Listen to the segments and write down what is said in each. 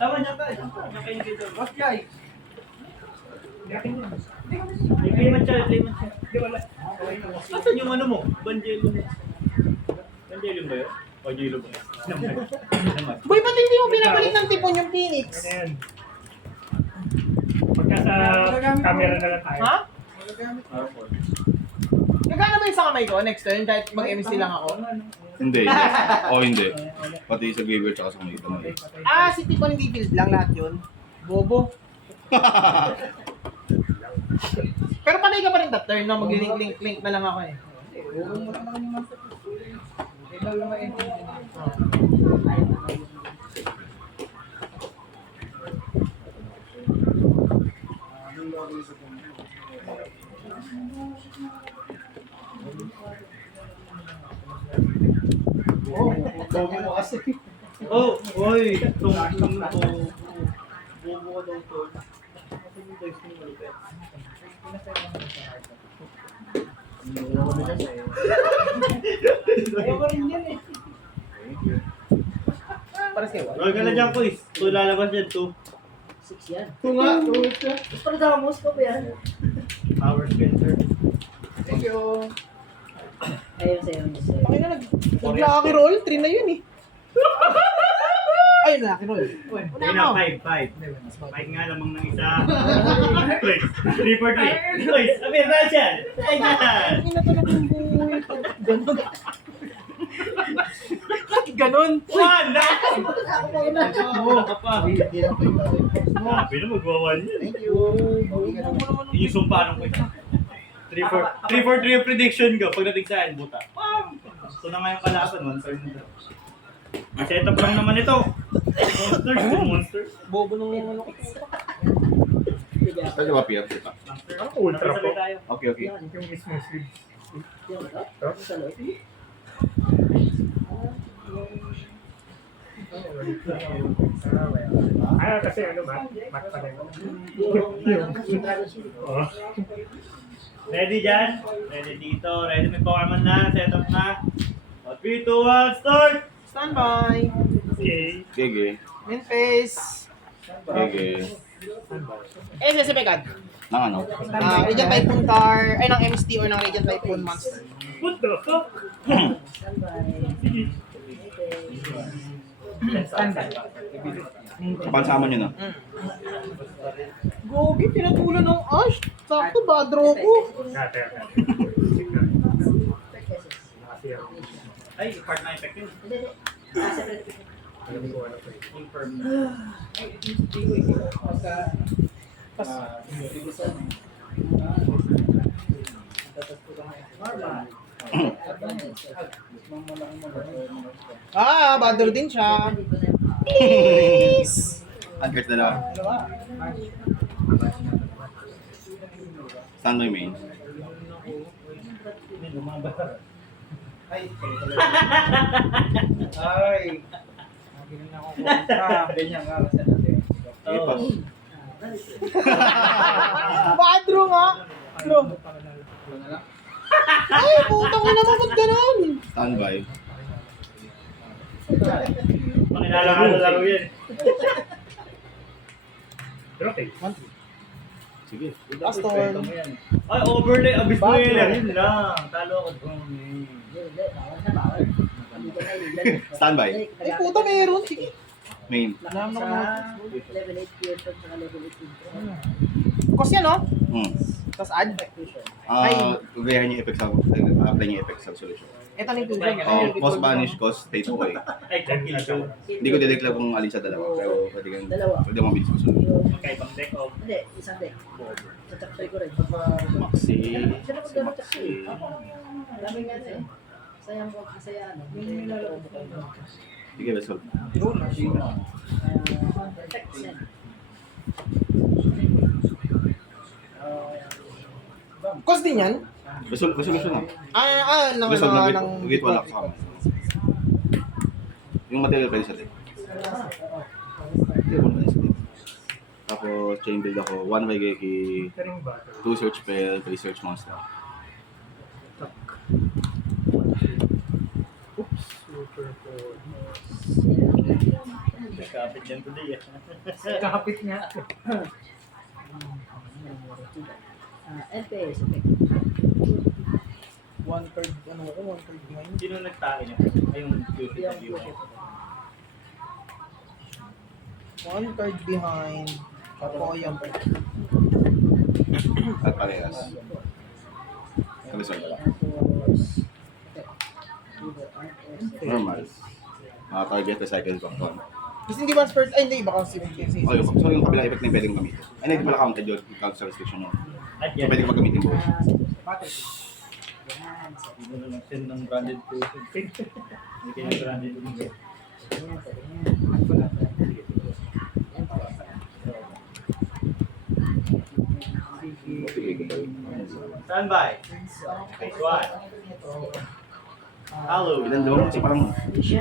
Tama niya tayo. Yung kayo dito. What guys? I-playmat siya. Hindi wala. Asan yung ano mo? Banjelum. Banjelum ba yun? O Jelum ba yun? Boy, ba't hindi mo pinapalit ng tipon yung Phoenix? Ano yan? Pagka sa camera na lang tayo. Ha? Magagamit. Nagana ba yung sa kamay ko next turn kahit mag-MC lang ako? Hindi. O hindi. Pati sa giver tsaka sa mga mali. Ah, si tipon hindi build lang lahat yun. Bobo. Pero panay ka pa rin that turn, no? Mag-link na lang ako eh. Huwag mo naman yung master. Ikaw lang maintindihan. Oh, bobo mo kasi. Oh, oy. Bobo ka daw to. Ayoko rin yan eh. Para sa'yo. Huwag ka na dyan, quiz. Ito lalabas yan, 2. 6 yan. Ito nga, tuwid ka. Gusto ko damos ko ba yan? Power Spencer. Thank you. Ayun sa'yo. Pakina nag-lucky roll, 3 na yun eh. Ay, lucky roll. Una Ayun ako. na, 5. 5 nga lamang ng isa. Quiz. 3 for 3. Quiz. Amir Rachel. Ay, yan. Ina talaga yung buhay ko. Ganon. Ganon. 1. Oo, kapag. Sabi na magwawan yan. Thank you. Yung sumpa ng quiz. 3 for 3 yung prediction ko. Pagdating sa akin, buta. Ito na nga yung kalaban. 1 turn na. May setup lang naman ito. Monsters. Bobo nung ano ko. Pwede ba Pierre? Kita. Ang ultra po. Tayo. Okay, okay. Yung mismo sleeves. Yung ito? Sa loob? Ah, kasi ano ba? Mat pa rin. Oh. Ready dyan? Ready dito. Ready may powerman na. Setup na. 3, 2, 1, start! Standby. Okay. Gege. Main face. Gege. Eh, sa Pekad. Nang ano? Radiant Typhoon car, ay ng MST or ng Radiant Typhoon monster. What the fuck? Kapansama nyo na. Gogi, pinatulan ng Ash. Sakto, badro ko. Ate. Ay, part na effect yun. Alam ko ano to eh. Confirm. Ah, badro din siya. Please! Advert na lang. Standby main. Ay. Ganyan ako kontra. Ganyan nga kasi natin. Ipas. Badro nga. Bro. Ay, putang ina mo, ba't ganun? Standby. Pakilala ko na laro yan. Drop eh. Sige. Aston. Ay, overlay. Abis mo yun. Yun lang. Talo ako doon. Standby. Ay, puta meron. Sige. Main. Alam na ko na. Level 8 year sa level 8 intro. Cost yan, no? Hmm. Tapos add. Gayahin yung effects sa apply yung effects sa solution. Ito na yung tuloy. Cost banish, cost state away. Ay, kill show. Hindi ko dideclare kung alin sa dalawa, pero pwede mabilis mo solution. Magkaibang deck of Hindi, isang deck. Sa chapter ko rin. Maxi. Siya na paggamit chapter eh. Dami nga eh. Sayang ko, saya ano. Sige, let's go. Text yan. Cost din yan? Resolution na. Ng Result na ng with wala sa kama. Yung material pwede sa deck. Tapos chain build ako, 1 Raigeki, Ring battle. 2 search spell, 3 search monster. Oops. Super force. Kapit yan today eh. Kapit nga. LPS, okay. 1/3, ano ko, 1/3 behind. Sino nagtae niya? Ay, yung Cupid na view. 1/3 behind. Ako yung At parehas. Kalisol. Normal. Target recycle compound. Kasi hindi once per, ay hindi, baka 70. Okay, so yung kabilang effect na yung pwedeng gamitin. Ay, hindi pala counted yun. Count sa restriction mo. At So, yan. pwede ka mag-gamitin mo. Hindi mo lang send ng branded Cupid. Hindi kayo branded Cupid. Standby. Phase 1. Hello. Ilan doon? Kasi parang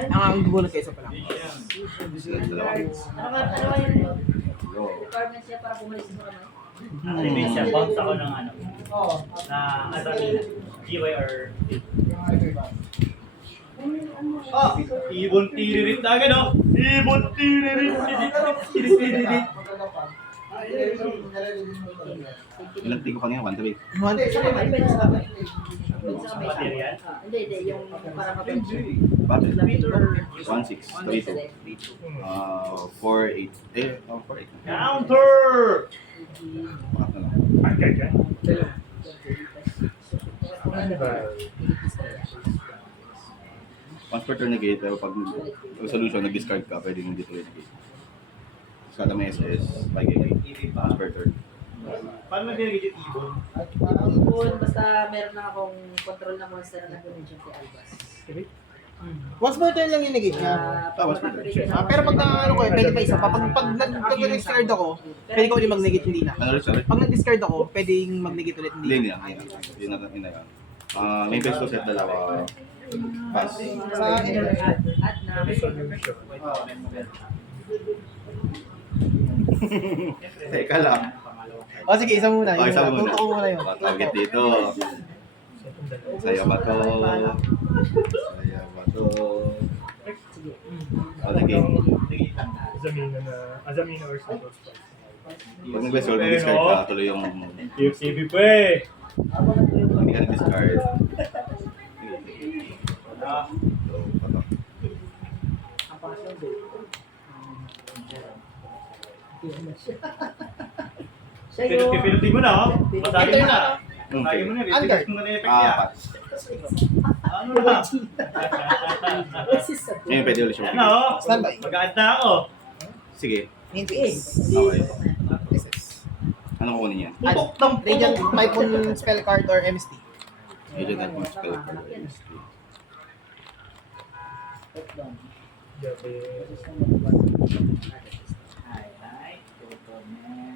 Ang gugulat kayo sa pala. dalawa. Ano yung Go. requirements niya para bumalik sa kamay? Activate siya. Bounce ako ng ano. Na Azamina. GY or... Ah! Ibon tiririt na agad oh! Ibon tiririt! Tiririt! Ilang tigo kanina? 1 to 8. Sa kamay, pwede sa kamay. Pwede sa kamay. Material? Hindi, yung para kapag Battle. 1-6. 3-2. 4-8. Eh, 4-8. Counter! Pangat na lang. Agad yan. Once per turn negate, pero pag resolution, nag-discard ka, pwede hindi tuloy negate. Kada may SS, 5 once per turn. Paano mo binigay yung ibon? ibon, basta meron na akong control na monster na nag-mention si Albas. Once per turn lang yung negate niya. Once per turn. Pero pag ano ko, pwede pa isa pa. Pag nag-discard ako, pwede ko ulit mag-negate, hindi na. Ano ulit, sorry? Pag nag-discard ako, pwedeng mag-negate ulit, Hindi, hindi na. hindi na. Yun na yan. Main best set dalawa. Pass. Sa akin, At na, Resolution. Teka lang. o sige, isa muna. Okay, sabi muna. Tutok ko muna yun. Target dito. Saya ba to? Saya ba to? Oh, the game. Azamina or Santos. Pag nag-best roll, discard ka, tuloy yung... PFCB pa eh! Hindi ka nag-discard. Ah, So, patok. siya yung... Pipinutin mo na oh! Basagin mo na! Hmm, Basagin mo na, Under. release mo na yung effect niya. Pass. Ano na? Ngayon, pwede ulit siya. Ano oh? Standby. Mag-add na ako! Sige. Hintis. Okay. SS. Ano kukunin yan? Tutok ng Radiant Typhoon spell card or MST. Agent and spell.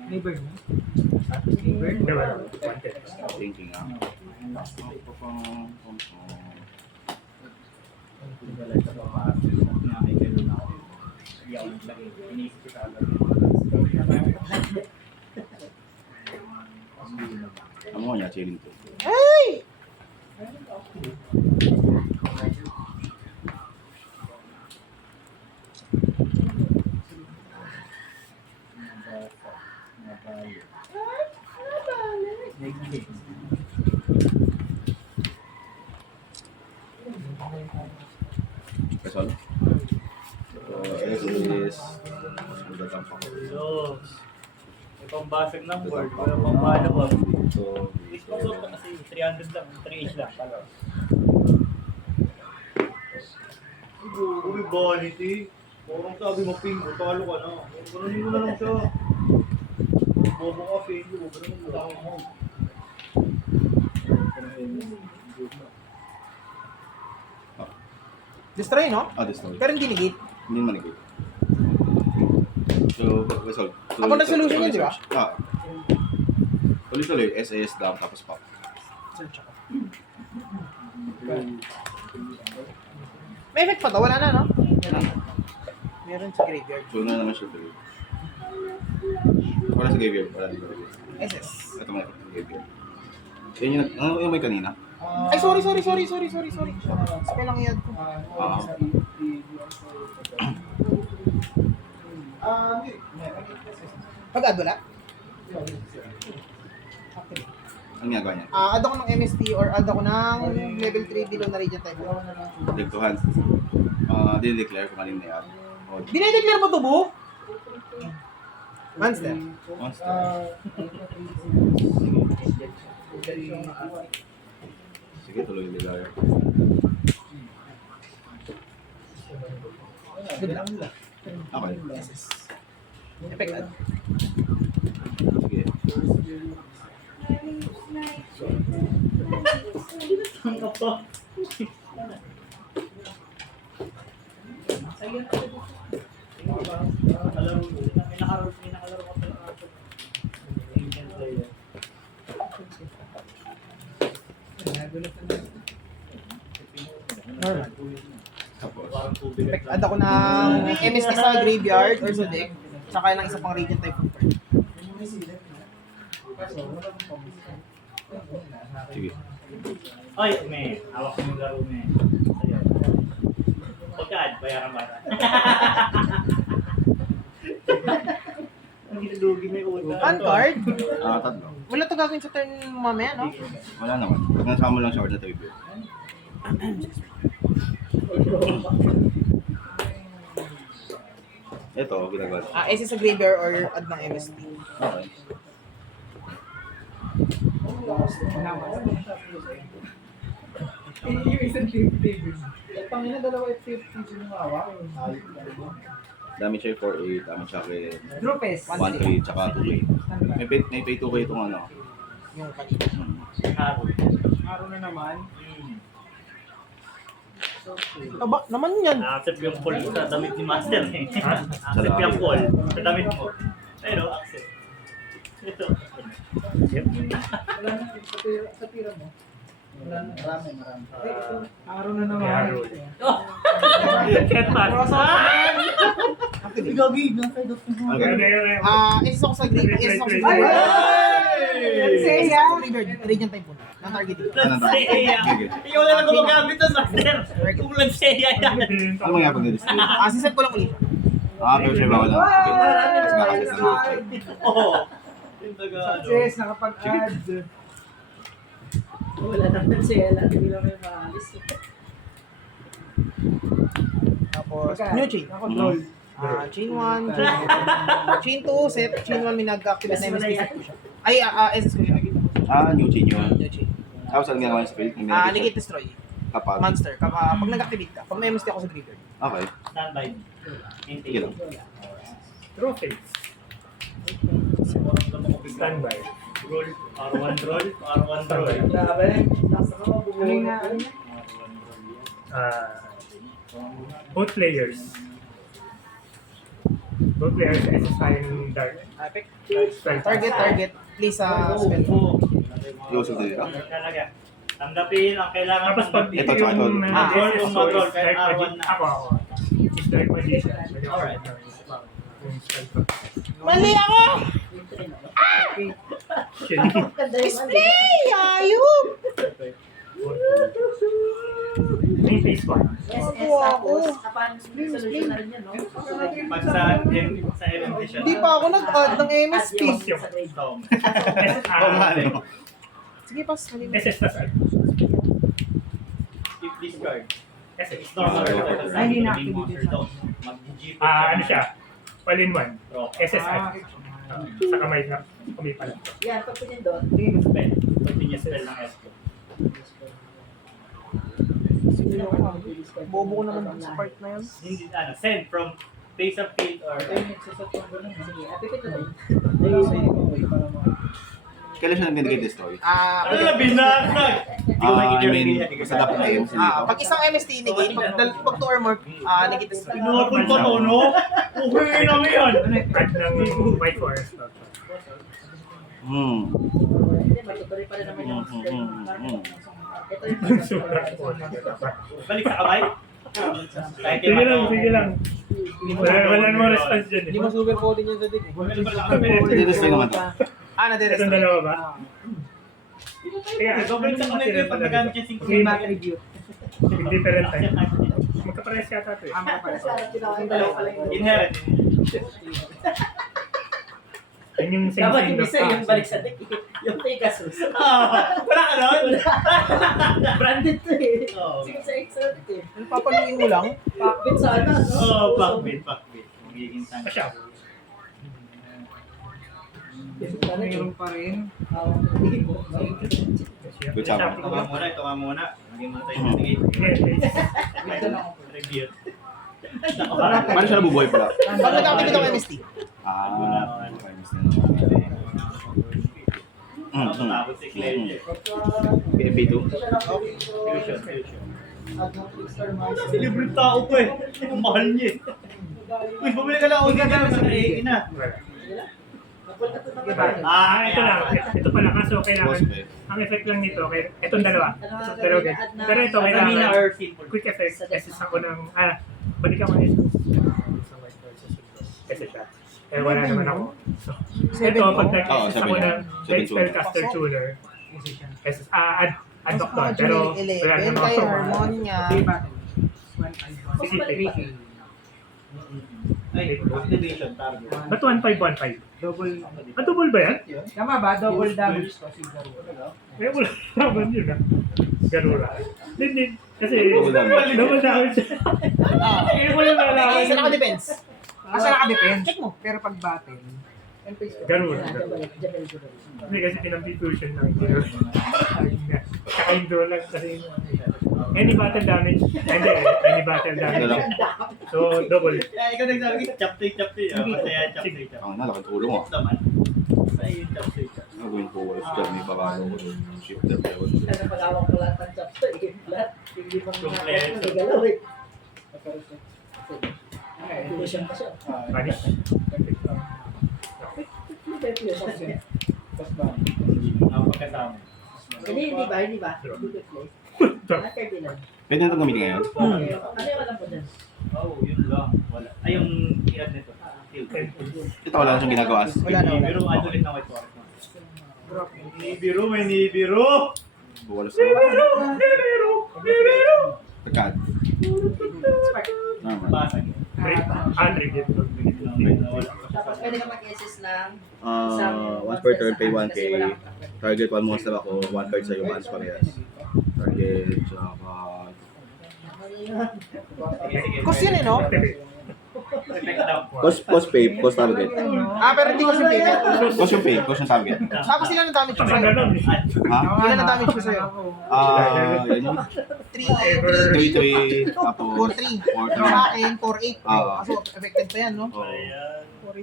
Neighbor niya. Thinking ah. Ano mo niya, chilling to. Ay! Kasal? So, this is... Magdadamp ako. So, may pambasag ng board, wala pang follow-up. So, Ispagot na kasi 300 lang, 3H lang. Uy, vanity. Parang sabi mo, ping, talo ka na. Ganunin mo na lang siya. Bobo ka, ping, ganunin mo lang mo. Destroy, no? this story. Pero hindi negate. Hindi naman nag So, result. Ako na solution yun, di ba? Tuloy-tuloy, SAS down, tapos pop. Search ako. May effect pa to? Wala na, no? Meron sa graveyard. So, na naman siya tuloy. Wala sa graveyard, wala sa graveyard. SS. Ito may sa graveyard. Yan yung, ano yung may kanina? Ay, sorry. Spell lang yan ko. Pag add wala? Ang ginagawa niya? Add ako ng MST or add ako ng level 3 below na Radiant type. Diktuhan. Dinideclare kung alin na yan. O, Dinideclare mo to, Bu? Monster. monster. Sige, tuloy yung declare. Okay. Effect add. Sige. Ano to? May nakalaro ko pala ako. Normal. Tapos, Parang tubig. Effect add ako ng MST sa graveyard or sa deck. Tsaka ng isa pang Radiant type of card. sige. Ay, may. Hawak mo yung laro, may. Sa'yo. Pagkaan, bayaran bata. Ang hinudugi may utang. One card? Tatlo. Wala to gagawin sa turn mamaya, no? Wala naman. Pag nasama lang siya or na tribute. Ito, ginagawa. SS sa graveyard or add ng MST. Okay. Damage siya 4-8, damage siya kay Drupes. 1-3, tsaka 2-8. May pay 2-8 itong ano. Yung kanina. Haro. Araw na naman. Aba, naman yan. Accept yung call sa damit ni Master eh. Accept yung call sa damit mo. Pero accept. Ito. Araw na naman. Haro. Get pass. Gagi, Okay. SS ako sa graveyard. SS ako sa graveyard. SS ako sa graveyard. Radiant type po. Non-targeting. Lanseya. Sige. Ikaw na lang gumagamit ng Master. Kung Lanseya yan. Ano mangyayari pag na-display? Siset ko lang ulit. Okay, sure ba ako lang? Okay. Mas nakakit na lang. Oo. Yung taga ano. Success, nakapag-add. Wala naman siya. Hindi lang may maalis. Tapos, new chain. Control. Chain 1, chain 2, set, chain 1 may nag-activate na MST set ko siya. Ay, SS ko siya. New chain yun. New chain. Tapos ang ginagawa niya sa field? Negate destroy. Kapag. Monster. Pag nag-activate ka, pag may MST ako sa graveyard. Okay. Standby. Sige lang. Trophy. Standby. Roll. R1 roll. R1 roll. Grabe. Nasa ka mo. Ano yung na? Both players. Both players exercise dark. Epic. Spell. Target. Please, spell. Iusog din ka? Talaga. Tanggapin ang kailangan Tapos pag Ito, tsaka ito. yung roll, yung so mag-roll, is kahit dark R1 magician. na. Ako. Is dark magician. Pwede ako Alright. yung spell ko. Mali ako! Display! Ayup! May face one. SS tapos, kapan solution na rin yan, no? Pag sa RMD siya. Hindi pa ako nag-add ng MST. Storm. Oo nga, ano? Sige, pass. Mali mo. SS plus ano? If this card. SS. Storm. Ay, hindi na-activate siya. Mag-GP. Ano siya? All in one. Draw. SS sa kamay na kamay pala. Yan, pag pinyin doon. Spell. Continue spell ng S. Bobo ko naman sa part na yun. Hindi, send from face of field or Sige, apikit na rin. Kailan siya nag-negate destroy? ano na binasag? Hindi ko I makikita mean, yung hindi basta dapat may MC dito. Pag isang MST negate, pag 2 or more, negate destroy. Pinapun pa to, no? Okay lang yan. Add ng white forest. Hindi, matutuloy pa rin naman yung ito yung Super. Balik sa kamay? Kahit Sige lang, sige lang. Wala namang response dyan. Hindi mo super coding yan sa dig. Nadi-destroy naman to. Itong Nade-destroy. dalawa ba? Kaya, Sobrang sa kamay ko yung pag nagamit yung Sige, sync. Attribute. different time. Magkaparehas yata ito eh. Ang kapares. Yung dalawa pala yung Inherent. Yun yung Dapat same yung isa yung balik sa deck. Yung Pegasus. Wala ka nun? Branded to eh. Oo. Sige sa exotic eh. Ano papaluin mo lang? Pakbit sana, no? Oo, pakbit. Magiging tank. Pasya. Mayroon pa rin. Good job. Ito nga muna. Maging muna tayo natigay. Review. Paano siya nabubuhay pala? Pag nag-activate ako MST. Okay, miss na naman. Tapos si Claire. PMP2? Fusion. Celebrity tao ko eh. Ang mahal niya eh. Uy, bumili ka lang ako dito sa ina. Ito lang. Ito pala. Kaso kailangan, ang effect lang nito, itong dalawa. Pero ito, kailangan quick effect. Kasi ako ng, balik ako nito. Kasi siya. Eh, wala naman ako. So, ito, pag nag-access ako ng Spellcaster Tuner, add doctor. Pero, wala 11 naman kay ako. Harmonia. Sige. Ay, activation target. Ba't 1515? Double. Double ba yan? Tama ba? Double damage to si Garou. Eh, wala naman yun ah. Ganura. Hindi. Kasi, Double damage. double damage. Eh, wala na lang. Isa naka-defense. Asa naka-defense? Check mo. Pero pag battle, Ganura. Hindi kasi pinampifusion lang. Kakaindo lang kasi any battle damage. Hindi, any battle damage. So, double. Ikaw nagsabi, chapter. Masaya chapter. Ang nalaking tulong mo. Naman. Masaya yung chapter. Gagawin ko walas dyan. May bakalo ko. Shifter ba yun? Kasi pag-awak ko lahat ng chapter eh. Lahat. Hindi pa Kompleto. nagalaw eh. Fusion pa siya. Vanish. Ang pagkasama. Hindi ba? Hindi ba? Lahat kayo bilang. Pwede na itong gamitin ngayon? Ano yung alam ko dyan? Oh, yun lang. Wala. Ay, yung i-add nito. Ito wala na siyang ginagawa. Wala na. Biro, ano ulit na white forest. May nibiro! Walas na. Pagkad. Normal. Basag. Unread dito. Tapos pwede ka mag-assist ng Once per turn, pay 1k. Target 1 monster ako, 1 card sa'yo, once parehas. Target, tsaka... Cost yun eh, no? Cost pay, cost target. Pero hindi ko payment. Cost yung pay, cost yung target. Tapos sila na damage ko Kasi sa'yo. ganun eh. Ha? Ilan na damage ko sa'yo? Yan yun. 3-3, 3, tapos 4-3. Sa akin, 4-8. Kaso affected pa yan, no? Oh.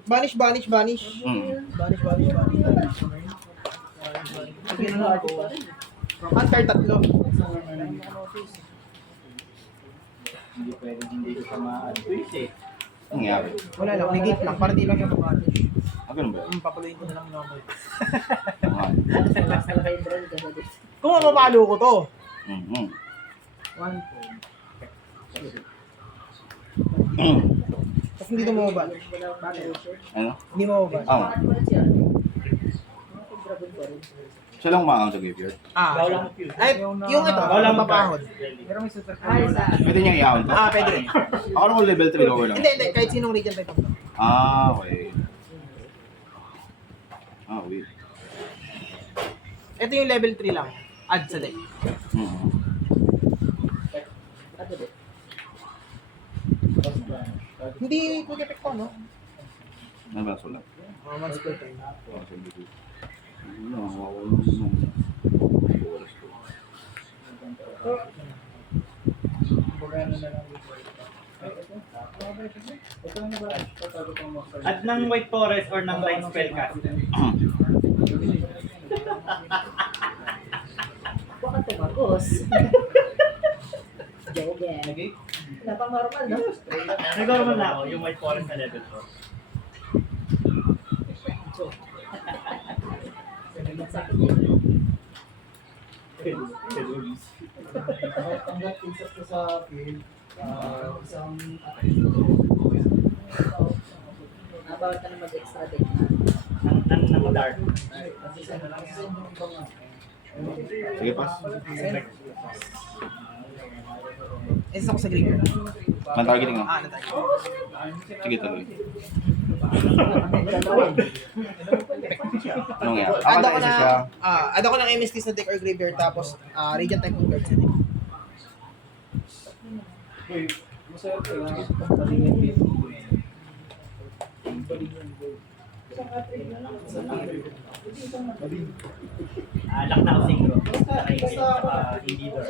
Banish. Hunter 3. Hindi pwede hindi ko sama twist eh. Anong nangyari? Wala lang, negate lang. Para di lang yung mabanish. Ganun ba yun? Papaluin ko na lang normal. Mahal. Basta na kayo drone ka na dito. Kung mapapalo ko to, 1 Tapos hindi ito mababanish. Ano? Hindi mababanish. Bakit ko rin siya? Dragon pa rin. Siya lang umaang sa graveyard. Bawal ang fuse. Ay, yung ito, Bawal ang papahod. Ay, sa... Pwede niyang i-out to? Pwede. Ako naman level 3 lower lang. Hindi. Kahit sinong region type ako. Okay. Wait. Ito yung level 3 lang. Add sa deck. Ano din? Hindi quick effect to, no? Ano ba sulat? Once per time. At ng white forest or ng light spellcaster. Bakit tumagos? Joke eh. Wala pang normal, no? Siguro man ako, yung white forest na level 4. Sakit yun. Hanggat insert ko sa field, isang Bawal ka na mag-extra deck na. Nang dark. send yung ibang Sige, pass. SS ako sa graveyard. Man-targeting ako. Na-target. Sige, tuloy. Anong yan? Add ako na na, siya. add ako ng MST sa deck or graveyard tapos Radiant type convert sa deck. Masaya ko lang. Lock na ako siguro. Hindi door.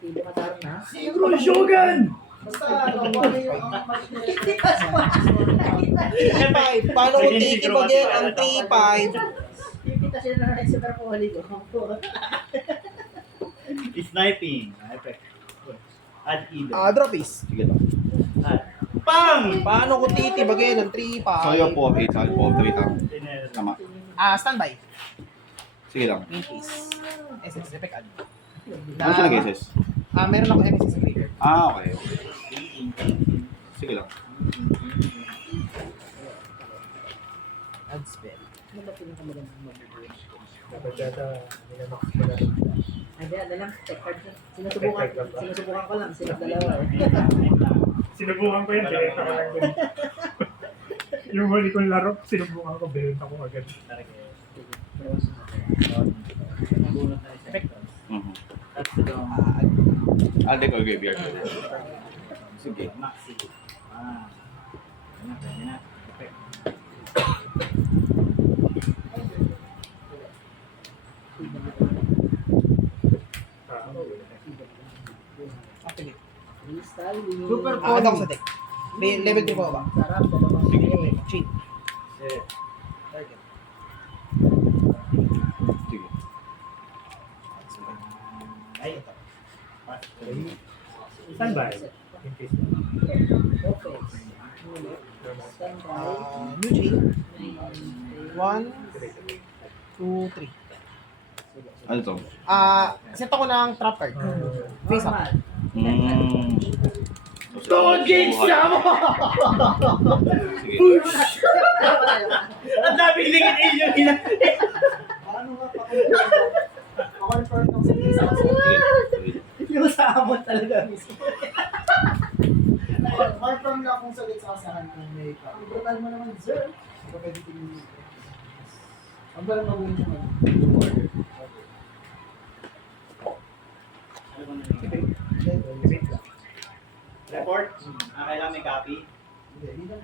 Hindi ka tarong na. Siguro Shogun! Basta ano, paano yung 3-5. Paano kung titibagin ang 3-5? Pipita sila na super poly ko. Sniping. Effect. Add either. Drop is. Sige lang. Add. Pang! Paano kung titibagin ang 3-5? So yung po, 8 sa po, 3 tama. Tama. Standby. Sige lang. Main piece. SS, effect add. Ano siya nag-SS? Meron ako MST sa graveyard. Okay. Sige lang. Add spell. Ano ba pinakamagandang mag-break? Dapat yata nilamak mo na. Hindi, ano lang, tech card siya. Sinusubukan ko lang, sila dalawa eh. Sinubukan ko yan, binenta ko lang din. Yung huli kong laro, sinubukan ko, binenta ko agad. Effect. Mhm. That's the dome. Aldeck or graveyard? Sige. Maxi. Yan na. Effect. Activate. Freestyle. Super Add ako sa deck. Level 2 pa ba? Sarap, dalawang Sige. Cheat. Set. Target. Sige. Ay, ito. Standby. In case. Okay. Standby. New chain. 1, 2, 3. Ano to? Set ako ng trap card. Face up. Doggy mo! Sige. Ang daming lingit yung ina. Paano nga pa-confirm ng sa Sige. Yung sa amon talaga mismo. confirm lang kung salit sa kasahan kung may ka. Brutal mo naman, sir. Hindi ka pwede tingin. Ang ba lang gawin naman? Report. Kailangan may copy. Hindi, hindi lang.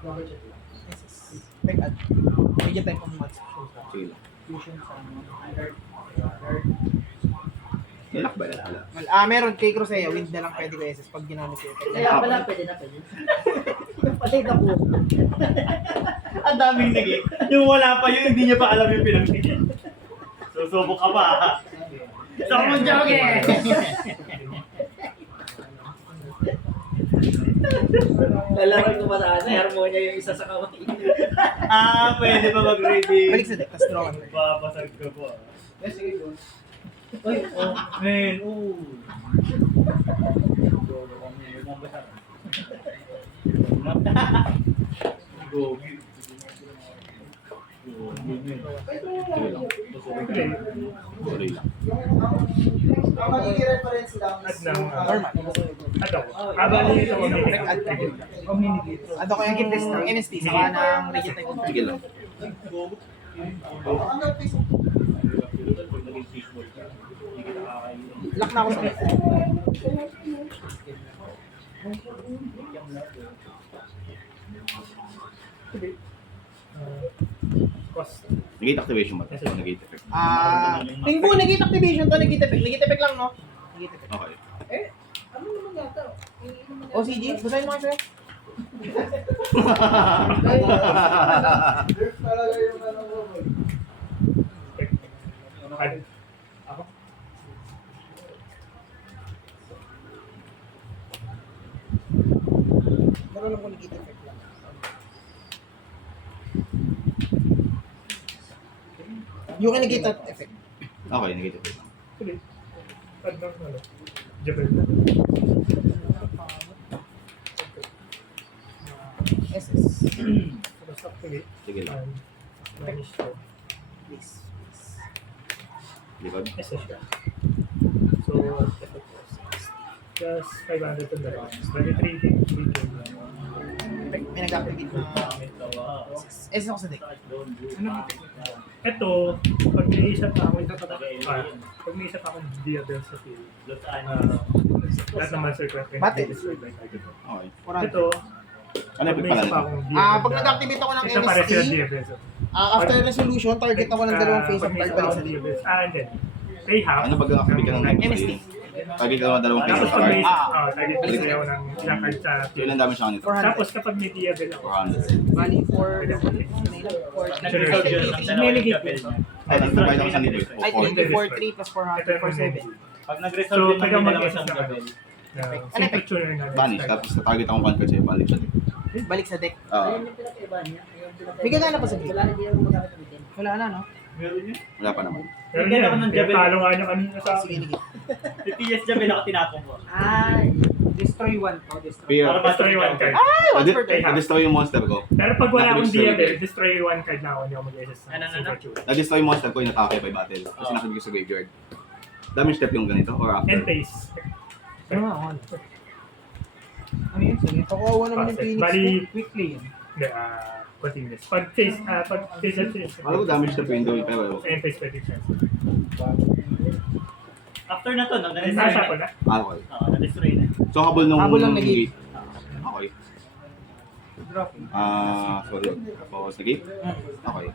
Double check lang. Effect add. Radiant type of match. Sige lang. Fusion sa ano. Nilak ba yan? Wala. Well, meron kay Crusea, wind na lang pwede ko SS pag ginamit ko. Kaya pala, pwede na. Yung pala na po. Ang daming naging. Yung wala pa yun, hindi niya pa alam yung pinagtigil. Susubok ka pa. Someone jogging! Lalaro ko ba sa ano, harmonia yung isa sa kamay. Pwede pa mag-ready. Balik sa deck, tapos draw one. Papasag ka po. Yes, sige, go. Uy, oh, man, ooh. Go. Tuloy lang. Ang magiging reference lang is At ng, yung normal. Ato. Abali ito ang Effect add. Add ako yung gift ng MST, saka ng Radiant type of Sige lang. ang nag-face Lock na ako sa deck. cost. Negate activation ba? Negate effect. Pingbo, negate activation to, negate effect. Negate effect lang, no? Negate effect. Okay. Ano naman yata? OCG, basahin mo kasi. Nerf talaga yung ano mo. boy. Add. Meron lang ko negate effect lang. Yung negate that effect. Okay, negate effect lang. Tuloy. Add ng ano. Jabel. SS. Basta tuloy. Sige lang. Vanish to. Please. Likod. SS siya. So, effect was 60. Plus 500 itong dalawa. Bali 3K. May nag-activate na SS ako sa deck. Ito, pag may isa pa ako, pag may isa pa akong Diabel sa field, lahat naman circle ko Bate. destroyed by target. Okay. Ito, Ano pag yung may pala isa pa nito? akong Diabel Pag nag-activate ako ng ito pare sila MST, Diabel. So, after resolution, target ako ng dalawang face of pag may card isa balik pa sa akong deck. Diabel. And then, pay half. Ano pag nakakabig ka ng MST. Target ka naman dalawang face Tapos of pag may card. isa, target ko sila ako ng ilang card sa So, field. ilan damage na nito? 400. Tapos kapag may Diabel ako, 400. Bali for Nag-resolve yun ng dalawang chapel niya. Ay, nagpapayad ako sa nito. Ay, 24-3 plus 400 for 7. Pag nag-resolve yun ng pwede dalawang mag-SS isang na chapel. simple tuner na. Vanish, tapos na-target akong conquer sa'yo, balik siya. Balik sa deck. Ayun yung pinakaiba niya. Ayun pinakaiba. May gagana pa sa game. Wala na, hindi ako magamit ng itin. Wala na, no? Meron yun. Wala pa naman. Pero Bigyan ako yan, ng Diabel. talo nga niya kanina sa Sige, sige. 50 years chapel ako tinapong ko. Ay! Destroy 1 to, destroy. Fear. Para destroy one card. Ay, one per turn. Na-destroy yung monster ko. Pero pag wala akong Destroy. Diabel, destroy one card na ako, hindi ako mag-SS ng Ano? super tune. Na-destroy yung monster ko, yung natake by battle. Kasi nakabig ko sa graveyard. Damage step yung ganito or after? And pace. Ano nga, on. Ano yun? Sige. Pakuha naman yung Phoenix. Bali- Quickly yun. Hindi, continuous. Pag face at face. Alam ko damage step yung doing pero And face pwede siya. After na to, no? Nasa ko na. okay. Oo, na-destroy na. So habol nung Habol ng nag-gate. Okay. Dropping. Sorry. Tapos nag-gate? Okay.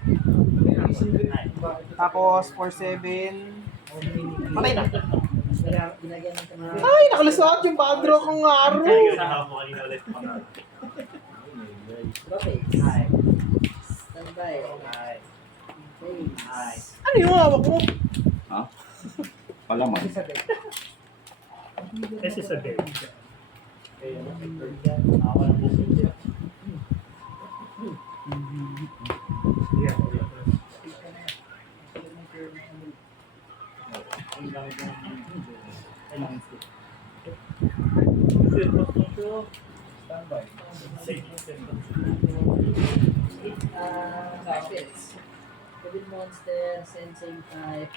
Tapos, 4-7. Patay na. Ginagyan ng mga... Ay, nakalusot yung badro kong araw. Kaya sa habo kanina ulit. Okay. Standby. Ay. Ano yung hawak mo? Ha? Palaman. This is a day. Ako ng buso. Yeah. Spirits. Cabin Monster, Sensei Type,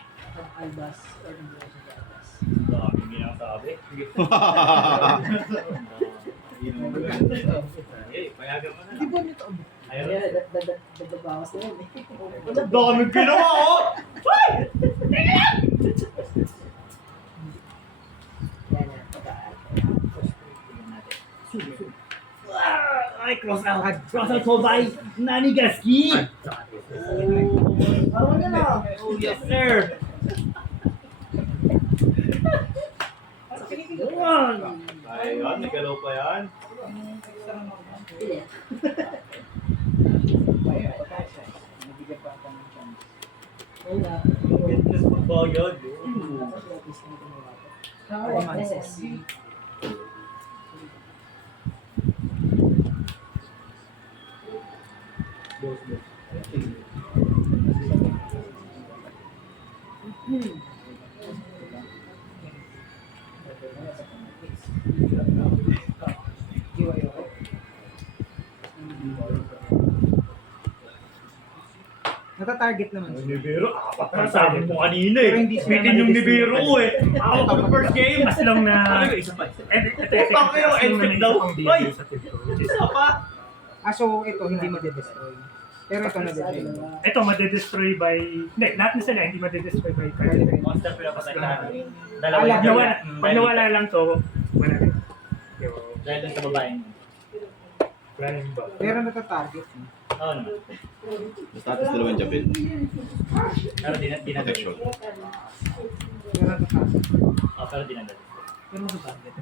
Albas, or Numbroso Albas. Dami ginasabi. Eh, payagan mo na. Hindi ba nito? Ayun. Ayan, dadabawas na yun eh. Ang dami ginawa, oh! Yan yan, pagkaan. Ay, cross out. Cross out ko by Nanigaski. Parang yan ah. Oh, yes, sir. Ayun, nagalaw pa yan. Pili. Wala. Business mo ba yun? SS. Nata-target naman. Nibiro, apat na sabi mo kanina Pero eh. hindi sila Bitin yung nag-distribute. Nibiro ko eh. Ako ko ng first game. As long na... Sabi ko, isa pa. Ito Baka kayo, endstep daw. Ay! Isa pa. So ito hindi ma-destroy. Pero ito na-destroy. Ito, madedestroy by... Hindi, lahat na sila, hindi madedestroy by card. Monster pinapatay lahat. Dalawa Alam, yung Nawala, joke. pag nawala lang to, wala rin. Dahil dun sa babae. Wala rin ba? Pero nata-target. Oo naman. Basta atas dalawang jabin. Pero dinadal. Protection. Pero nata-target. Pero dinadal. Pero nata-target.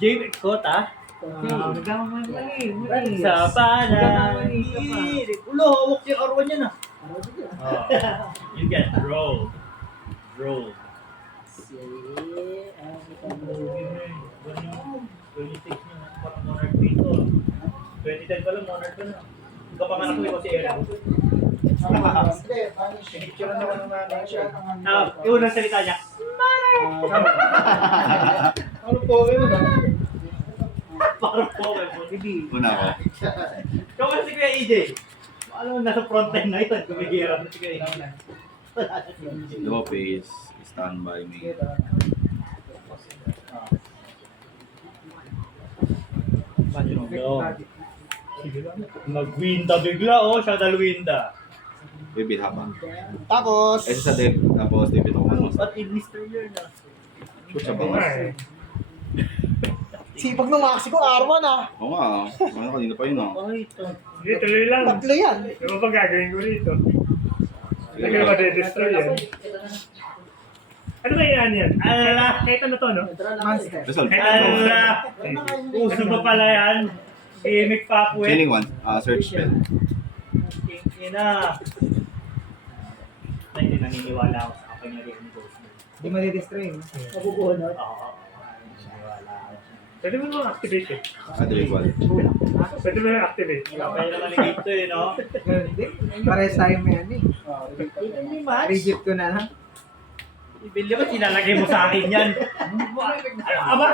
James Kota. Nagkamali. Sa panahon. Ulo, hawak yung R1 yan ah. You get roll. Roll. Parang Monarch dito. 2010 pa lang, Monarch pa na. Kapanganak ko yung si Eric. Hindi, vanish. Picture naman ng nanay siya. Yung unang salita niya. Ano po kayo na? Parang po. Una ako. Ikaw kasi Kuya EJ. Alam mo, nasa frontline na ito. Kumigira na si Kuya EJ. Low pace, standby, may Nagwinda bigla, oh, siya dalwinda. bibil haba. Tapos, Ese sa dev, tapos debit ako man. Ba't in Mr. Year na? Shoot sa Oo nga bangas. eh. sipag ng Maxi ko, Arman ah. Oo nga, ano kanina pa yun ah. Ay, ito. Sige, tuloy lang. Tatlo yan. Ano ba gagawin ko rito? Sige, Hindi ko ma-destroy yan. Ano ba yan yan? Ala! Kahit ano to, no? Monster. Resolve. Ala! Uso pa pala yan. Gimmick pa po eh. Chaining 1, search spell. Ina. Hindi naniniwala ako sa kapangyarihan ni Ghost. Hindi mali-destroy. Mabubunot. Oo. Naniniwala ako. Pwede mo naman activate eh. Delete 1. Pwede mo naman activate. Kaya naman dito eh, no? Hindi. Parehas tayo may ano eh. Even ni Match. Reject ko na lang. Ibili mo, sinalagay mo sa akin yan. Aba!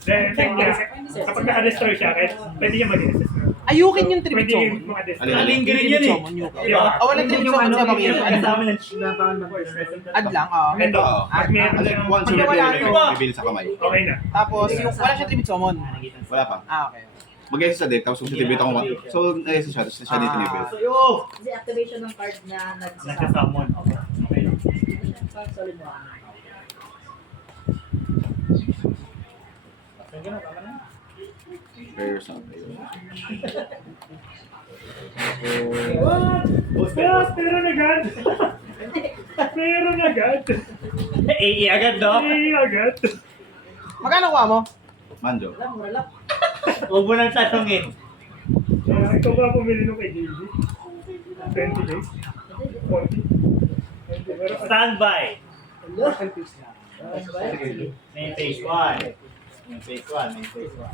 Then, kapag naka-destroy siya, kahit pwede niya mag-resist. Ayukin yung Pwede tribute yung summon. mga-destroy. Aling green yan eh. Walang tribute summon sa mga Ano sa amin ng Add lang, oo. Ito, Oo. pag meron Alin, siyang... once Pag nawala you to. bibil sa kamay. Okay na. Tapos, yung wala siya tribute summon. Wala pa. Ah, okay. Mag-exit sa deck, tapos kung titibit ako, so na-exit siya, tapos siya dito nibil. So, yo! Kasi activation ng card na Nagsasamon. Okay. Solid mo. Fair something. Yes, meron agad! Meron agad! AE agad, no? Ay, agad! Magkano kuha mo? Manjo. Wala, mura lang. Huwag mo nang tanongin. Ikaw ba pumili nung kay JB? 20 days? 40? Pero Standby. Hello? May phase 1. May phase 1. May phase 1.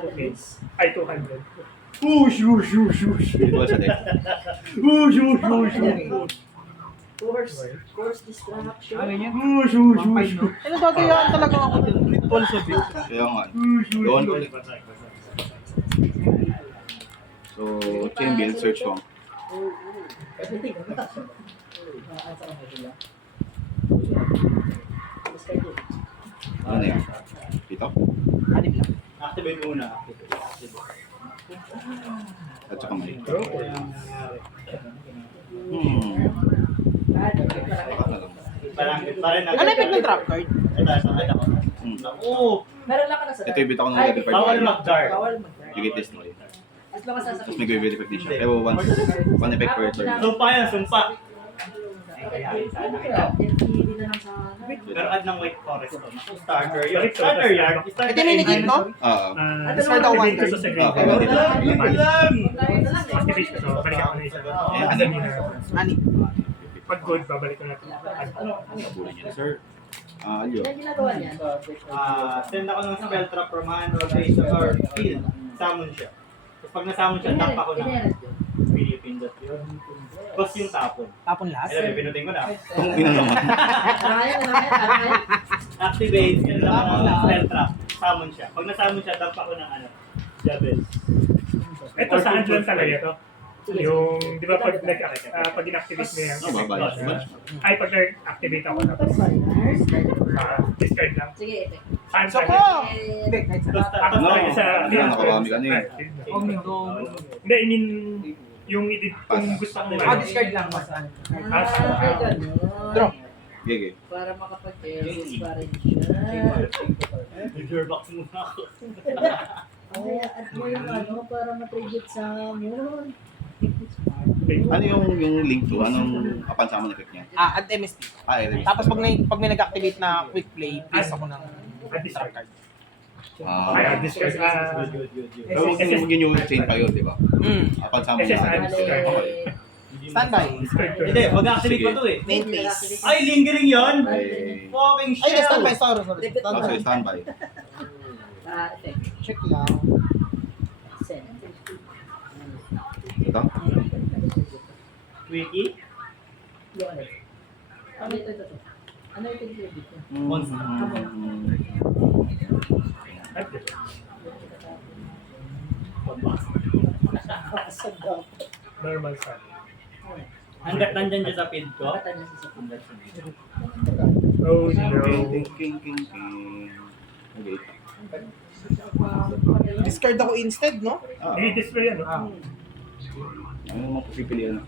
okay. Ay, 200. Whoosh, whoosh, whoosh, whoosh. Dito sa deck. Whoosh, whoosh, whoosh, whoosh. Force distraction. Ano yan? Whoosh, whoosh, whoosh. Ano gagayaan talaga ako dun? Ritual sa bit. Kaya nga. Whoosh, whoosh, Doon whoosh. ulit. So, chain build, search ko. Ano na yan? Dito? Anim lang. Activate muna. At sa kamay. Parang Ano effect ng trap card? Ito, sakit ako. Oo. Meron lang ka na sa Ito yung bitaw ko ng Ay, level Bawal 5. mag-dark. Bawal mag-dark. You get destroy. As long as Tapos sasakit. may gravity effect din siya. Pero one effect per turn. Sumpa yan, sumpa. Hindi na lang sa... Pero add ng White Forest to. Starter yun. Starter yan. Ito yung negate mo? Discard ako dito one sa Okay, segment. one dito. Lang! Activate ko to. Balik ako na isa. Anim. Pag good, babalik ko na ito. Kabulin niya. Sir, Alyo. Yan ginagawa niyan. Send ako ng spell trap from hand or base or field. Summon siya. Tapos pag na-summon siya, dump ako ng Philippine yun. Tapos yung tapon. Tapon last. Ayun, pinutin ko na. Kung ina naman. Aray. Activate, send ako ng spell trap. Summon siya. Pag na-summon siya, dump ako ng Javel. Ito sa hand lang talaga to. Yung, di ba pag pag inactivate mo yan, Ano ba ba? ay pag nag-activate ako na discard lang. Sige, ito. Saan So ko! Hindi, kahit sa Basta, Ako No, talaga sa... ano, nakarami ka na eh. Hindi, I mean, yung edit kung gusto kong discard lang. Mas ano. Ay, ganun. Draw. Gege. Para makapag-airless pa rin siya. Major box muna ako. Ay, at mo yung ano, para matribute sa moon. Ano yung link to? Anong pansama effect niya? Add MST. Erase. Tapos pag may nag-activate na quick play, place ako ng discard. card. Ay, discard. Pero huwag yun yung chain pa yun, di ba? Pansama niya. Okay. Standby. Discard ko. Hindi, mag-activate pa to eh. Main place. Ay, lingering yun! Ay. Fucking Ay, shell! standby. Sorry. Also, standby. Effect. Check lang. Send. Ito? Wiki? Yung ano? Ano ito? Ano ito yung tribute niya? Normal sa. Hanggat nandyan dyan sa feed ko. Bakit tayo nasa Hanggat sa feed. Oh King, no. king, king, king, king. Okay. Discard ako instead, no? I-display ano? Ano mo pipilian?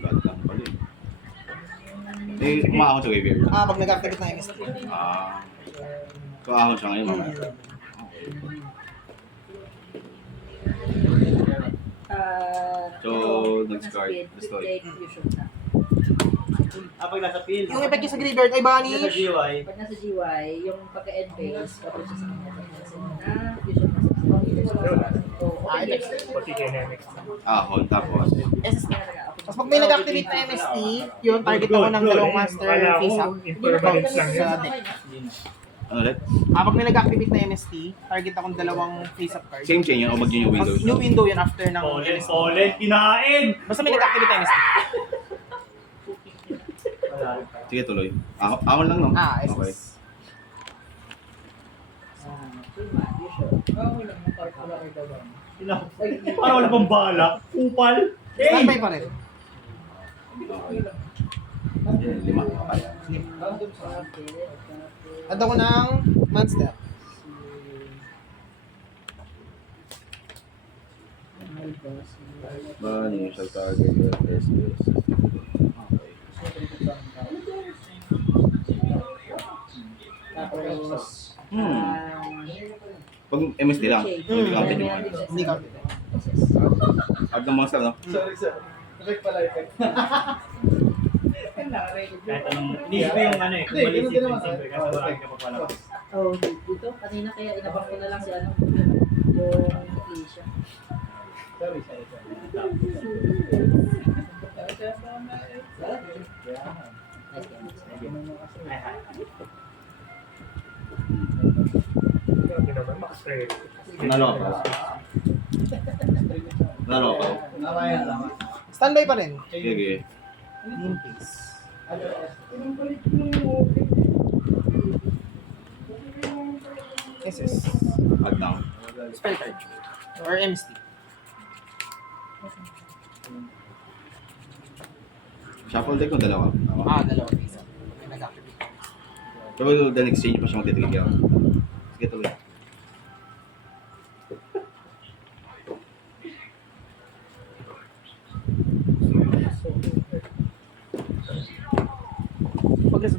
Bad lang pala eh. Umaahon sa graveyard. Pag nag-activate ng MST. So, ahon siya ngayon mamaya. So, nag-discard, destroy. Pag nasa field. Yung effect niya sa graveyard ay banish. Sa GY. Pag nasa GY, yung pagka-end phase, kapag siya sa kanya, kasi na, fusion na Pati dynamics. Ahon, tapos. Tapos pag may nag-activate na MST, yun, target ako ng dalawang master Wala face ko, up. impermanence lang yun. Sa deck. Ano ulit? Pag may nag-activate na MST, target akong dalawang face up card. Same chain yun o mag-new windows? New window yun after ng Solid, MST. solid, kinain! Basta may nag-activate na MST. Sige, tuloy. Ahon lang, no? SS. Okay. Parang wala pang bala. Kupal. Standby pa rin. Okay. Lima. Okay. Add ako ng monster. Bani, shall target your SS. Okay. Tapos, Pag MSD lang, hindi ka pwede mo. Hindi ka. Add ng monster, no? Sorry, sir. Effect pala, effect. Kahit anong, inisip ko yung ano eh, kung Hindi, mali ganun din naman, sequencing sir. ko, kasi marami ka pa pala. oh, dito, kanina kaya inabang ko na lang si ano, yung Ecclesia. Sorry, sorry, sorry. Grabe naman, max rate. Nalo ka pa. Nalo ka pa. Tama yan, tama. Standby pa rin. Sige. SS. Add now. Spell card. Or MST. Shuffle deck ng dalawa. Tama. Dalawa face up. May nag-activate. So, then exchange pa siya magtitrigger. Sige, tuloy.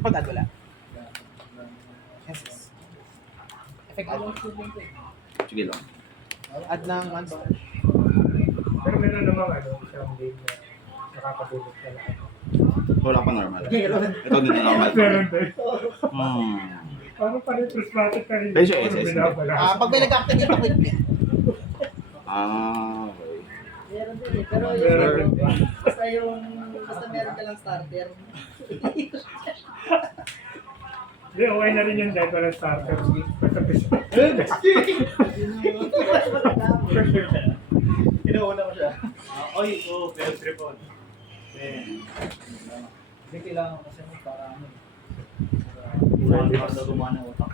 Pag-add wala. SS. Effect add. Sige lang. Add ng monster. Pero meron namang ano, isang game na nakakabulot ka na. Wala pa normal. Ito din na normal. Meron din. Parang pa rin prismatic ka rin. Pero siya Parang SS. binabalasa. Pag may nag-activate ako quickly. Okay. Meron din eh, pero Meron yung, din. basta meron ka lang starter. Hindi, okay na rin yung dahil walang starter. Basta prismatic. For sure siya. Inuuna ko siya. Oy, pero tripod. Hindi kailangan ko kasi para ano. Hindi pa daw gumana ng utak.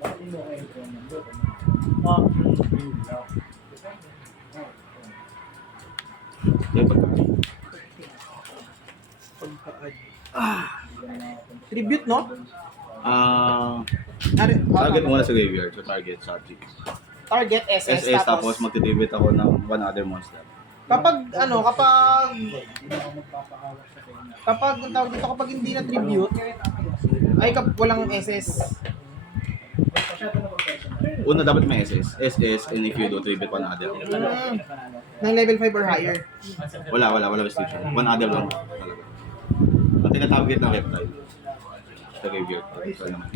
Bakit hindi mo kayo ito nandun? Yung pagkain. Tribute, no? Target muna sa graveyard. So, target subject. Target SS, SS, tapos magtitribute ako ng one other monster. kapag Hindi na ako magpapakawak sa kanya. ang tawag dito, kapag hindi na tribute, ay walang SS. Masyado na professional. Una, dapat may SS. SS, and if you do, tribute one other. Ng level 5 or higher. Wala restriction. One other lang. Talaga. Ang tinatawag ng reptile. Sa graveyard. So, naman.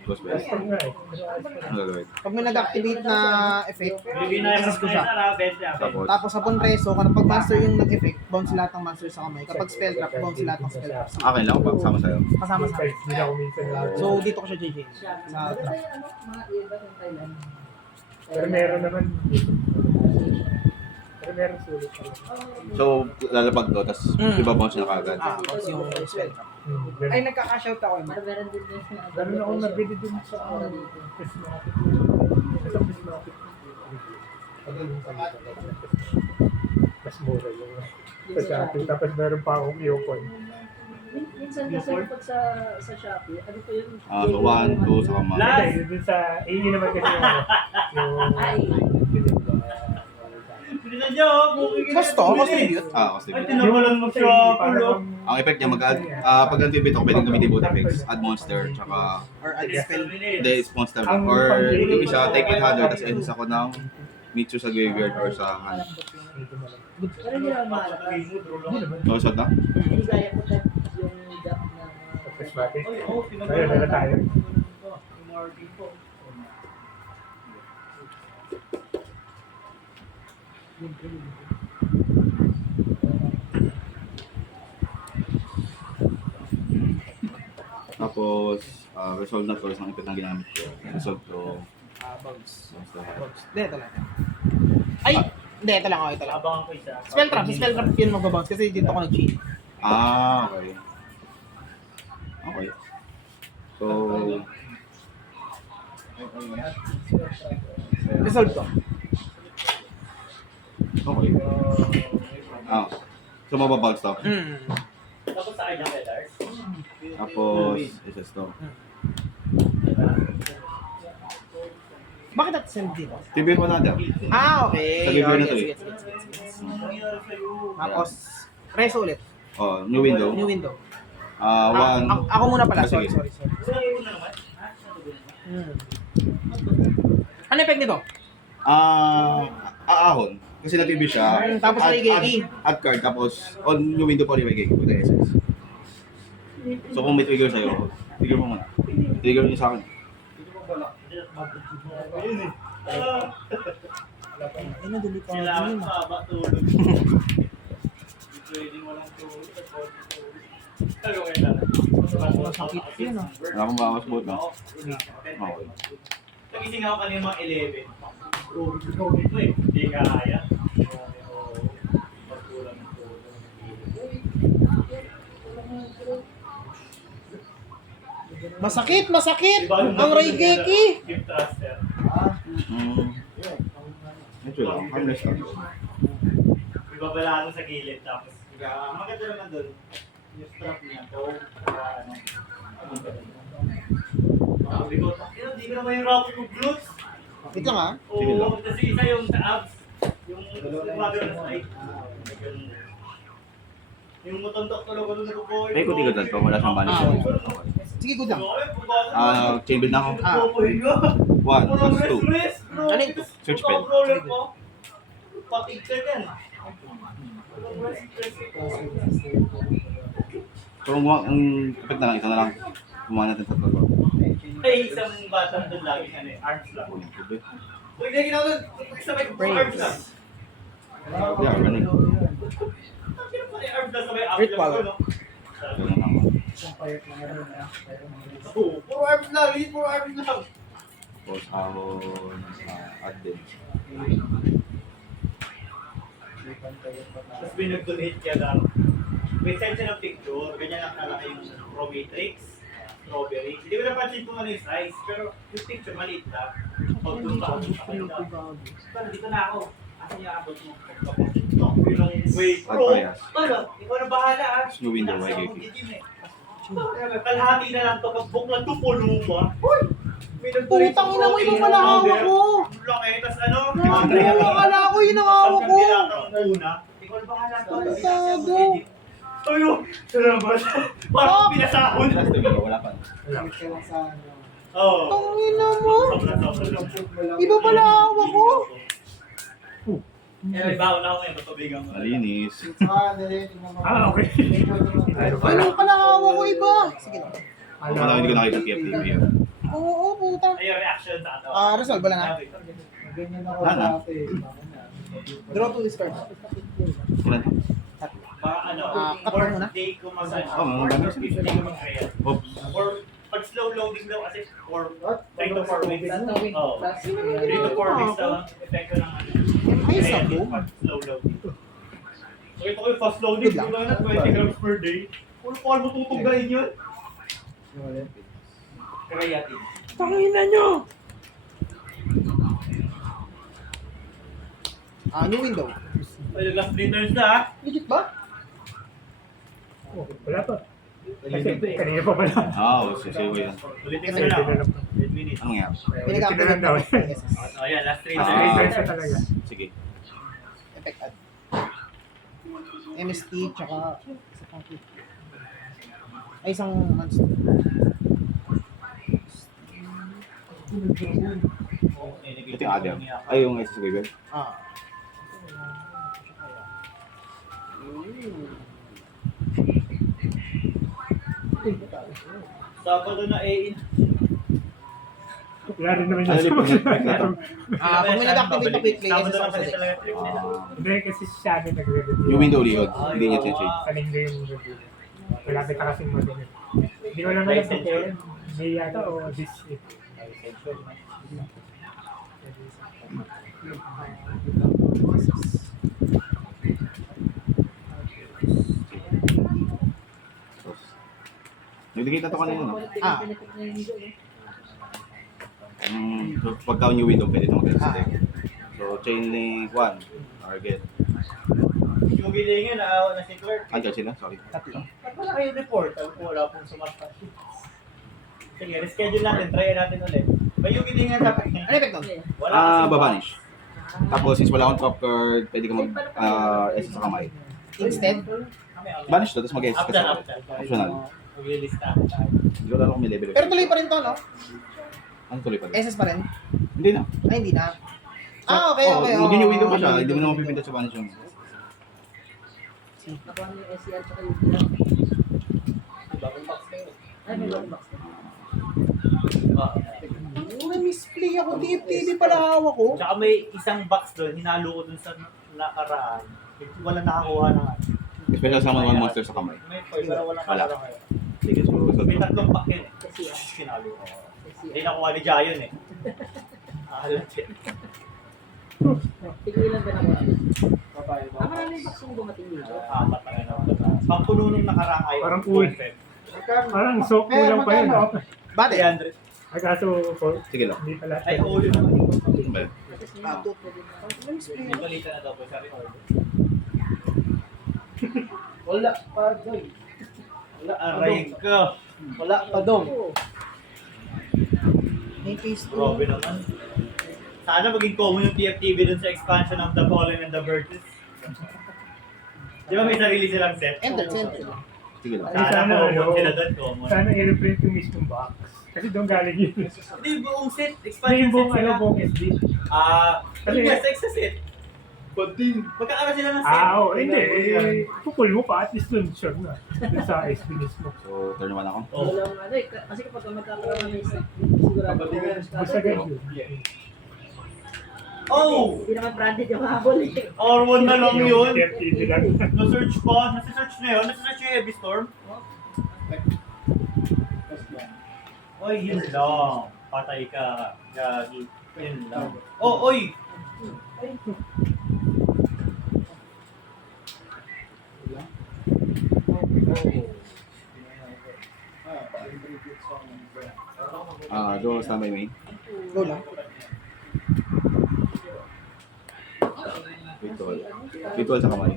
Close best. Pag nga eh. Ano gagawin? Pag may nag-activate na effect, Bibigyan na yung access ko siya. Tapos, Tapos sa Ponreso, kapag monster yung nag-effect, bounce lahat ng monster sa kamay. Kapag spell trap, bounce lahat ng spell trap. akin lang pag sama sa'yo. Kasama sa akin. Hindi na ako minsan na. So dito ko siya JJ. Shopee. Sa Maganda trap. yung ano, mga iba yung Thailand. Pero meron naman. Pero meron sulit pa rin. So, lalabag to, tapos ibabounce na kagad. Bounce yung spell trap. Ganun. Ay, nagkaka-shout ako. Pero meron din yung Ganun ako nabili din sa Mura dito. Chris Market. Sa Chris Market. Mas mura yung sa Shopee. Tapos meron pa akong coupon. Minsan kasi pag sa Shopee, ano po yun? So 1, 2, saka mga. Hindi, dun sa AE naman kasi yung Ay. Bilisan niyo, booking Costo, contribute. Kasi Ay, tinawalan mo siya, pulo. ang effect niya, pag nag-activate ako, pwedeng gamitin both effects. Add monster, tsaka, Or add spell. hindi, it's monster. Or yung isa, take it harder, tapos SS ako ng meet you sa graveyard or sa hand. Pero hindi naman mahalaga. So, shot na? Hindi kaya ko type yung gap na Chris Market. Ayun, meron tayo. Tapos, resolve na first ng ipit na ginamit ko. Resolve to, Bounce. bounce to Bounce. Hindi, ito lang. Ay! Hindi, ito lang. Ito lang. Abangan ko isa. Spell trap. Sa spell trap yun mag-bounce kasi dito ako nag-cheat. okay. Okay. So, Resolve to. okay. So, mababounce to. Tapos sa kanya, Lars. Tapos, SS to. Bakit at send dito? Tribute 100. Okay. Sa review na to Yes, eh. yes. Tapos, reso ulit. New window. New window. One. Ako muna pala. Sige. Sorry. Gusto niyo na naman? Ano effect nito? Aahon. Kasi na-TV siya. Tapos may geki. Add card, tapos on new window pa rin may geki. With the SS. So kung may trigger sa'yo, trigger mo muna. Trigger niyo sa akin. Ay, nadali ka. Kailangan pa ba tulog? Pwede mo lang tulog. Pero kaya lang. Masakit yun ah. Wala akong bawas boot, no? Okay. Nagising ako kanina mga 11. Ito eh, hindi kaya. Masakit! Masakit! Diba, Ang Raigeki! Gift transfer. Ito lang, harmless lang. Ibabala sa gilid tapos maganda naman doon. Yung strap niya to. Ano. Sabi ko, hindi ko naman yung rapid ko glutes. Wait lang ah. Oo, kasi isa yung sa abs. Yung mother na side. Yung matandok talaga doon na po. May kuti ko dito, wala siyang banish. Sige, good lang. Chain build na ako. 1, tapos 2. Ano ito? Search pen. Patig ka dyan. So ang effect na lang, isa na lang. Gumawa natin tatlo. Ay, isang batang doon lagi arms lang. Huwag na ginawa doon. Sabay ko arms lang. Yeah, ganun. Arms lang sabay up Great lang power. ko, no? Ganun lang. Oo, puro arms lang. Hindi puro arms lang. Tapos ahon, add din. Tapos binag-donate ka lang. May send siya ng picture. Ganyan ang kalaki yung Pro Matrix. Strawberry. Hindi ko napansin kung ano yung size. Pero yung picture maliit lang. Pag doon ba? Pero dito na ako. Asa niya abot mo? Yung way pro. Pagpayas. Ano? Ikaw na bahala ah. New window, Nasa YKK. akong gitim eh. Kalahati na lang to. Pag book lang to, pulo ba? Uy! May nag-donate Putang sa ina mo, protein iba pala hawak powder. ko. Ang laki. Tas ano? Naku, akala ko yun ang hawak ko. Una. Ikaw na bahala to. Tarantado. Tuyo! Salamat. Parang pinasahod. Last time, wala pa. Oo. Tangina mo. Sobra. Iba pala hawak ko. May baon ako ngayon, tutubigan ko. Malinis. Okay. Ano pala hawak ko iba? Sige lang. Kung hindi ko nakita TFTV. Oo, puta. Ay, yung reaction sa katawan. Resolve, wala na. Ganyan ako Ano? dati. Draw to discard. Ilan? Baka ano, cut mo muna. day ko mag-ano. Oo, mga ganun. Day ko mag-react. Oops. Or pag slow loading daw kasi for What? 3 to 4 weeks. Tatawin. Oo. 3 to 4 weeks daw ang epekto ng ano. Ay, React sabi. pag slow loading. So ito ko yung fast loading, Good di ba na 20 grams per day? Kung paano mo tutunggain yun? Creatine. Pangina nyo! New window. Ay, last liters na ha? Legit ba? Oh, wala pa. Kasi kanina pa pala. Sisiyo ko yan. Ulitin mo na lang. 8 minutes. Anong yan? Pinag-activate daw. Oh, yan, last 3 Ah. Three liters. times na talaga. Sige. Effect add. MST, tsaka sa conflict. Ay, isang monster. Ito yung Adam. Ay, yung SS Weaver. Sabado na eh. Wala rin naman Ano yung yung pinag-track na ito? Kung may nag-activate na quick play, Sabado SS lang ako kasi sa talaga trip nila. Hindi kasi siya na nagre-review. Yung window liod. Hindi niya change. Kanina yung review. Malapit na kasing madinig. Hindi ko lang alam kung May yata o this week. Nagdikit na ito kanina, no? Ah. So, pagka new window, pwede ito mag-select. So, chain link 1. Target. Yung bilingin, naawa na si Clark. Andiyan sila, sorry. Tatlo. Ba't wala kayo report? Alam ko wala pong sumastas. Sige, reschedule natin. Try natin ulit. May yung bilingin dapat niya. Ano effect nun? Wala kasi- Babanish. Tapos, since wala akong top card, pwede ka mag-SS sa kamay. Instead, Banish to, tapos mag-SS ka After, sa after. optional. Mag-lista tayo. Hindi ko alam kung may level. pero tuloy pa rin to, no? Ano tuloy pa rin? SS pa rin? Hindi na. Ay, hindi na. Okay. Mag-new window pa siya, hindi mo naman pipinta sa banish yung... Nakuha niyo yung SCR tsaka yung bilang. Bagong box kayo. Ay, may long box. Ah. May misplay ako. DFTV pala hawak ko. Tsaka may isang box doon, hinalo ko dun sa nakaraan. Wala nakakuha ng ano. Special summon one monster sa kamay. May toy, pero wala Wala. nakakuha kayo. Sige, so May tatlong pack yun eh. SCR. Sinalo ko. Hindi SCR. nakuha ni Jayon eh. Ahalat eh. Tigilan ka na ba? Babae ba? Maraming box yung dumating dito. Apat na rin. Pampuno nung nakaraan ay Parang cool. Parang so kulang pa yun. Bate. 300. Ay kaso, Sige lang. hindi pala. Ay, ulo naman. Ano ba yun? Tapos yun, May balita na daw po sa record. Wala pa doy. Wala Aray ka. Wala pa dong. May face Grabe naman. Sana maging common yung TFTV dun sa expansion of The Fallen and the Virtues. Di ba may sarili silang set? Enter. Sige lang. Sana Sana, common ano, sila dun, common. Sana i-reprint yung mismong box. Kasi doon galing yun. Hindi, buong set. Hindi Expansion yung buong, set sila. buong SD. Yun Kasi- nga, sex sa set. Pati. Magkakaroon sila ng set. Oo, hindi. Pupul mo pa, at least doon sure na. Doon sa SD mismo. So, turn naman ako. Oh. walang ano eh. Kasi kapag magkakaroon ng isa, sigurado Basta ganyan. Oh! Hindi naman branded yung habol eh. R1 na lang yun. TFTV lang. Na-search pa. Nasa-search na yun. Nasa-search yung Heavy Storm. Oy, yun lang. Patay ka. Gagi. Yun lang. Oh, oy! Draw standby main. Go lang. Ritual sa kamay.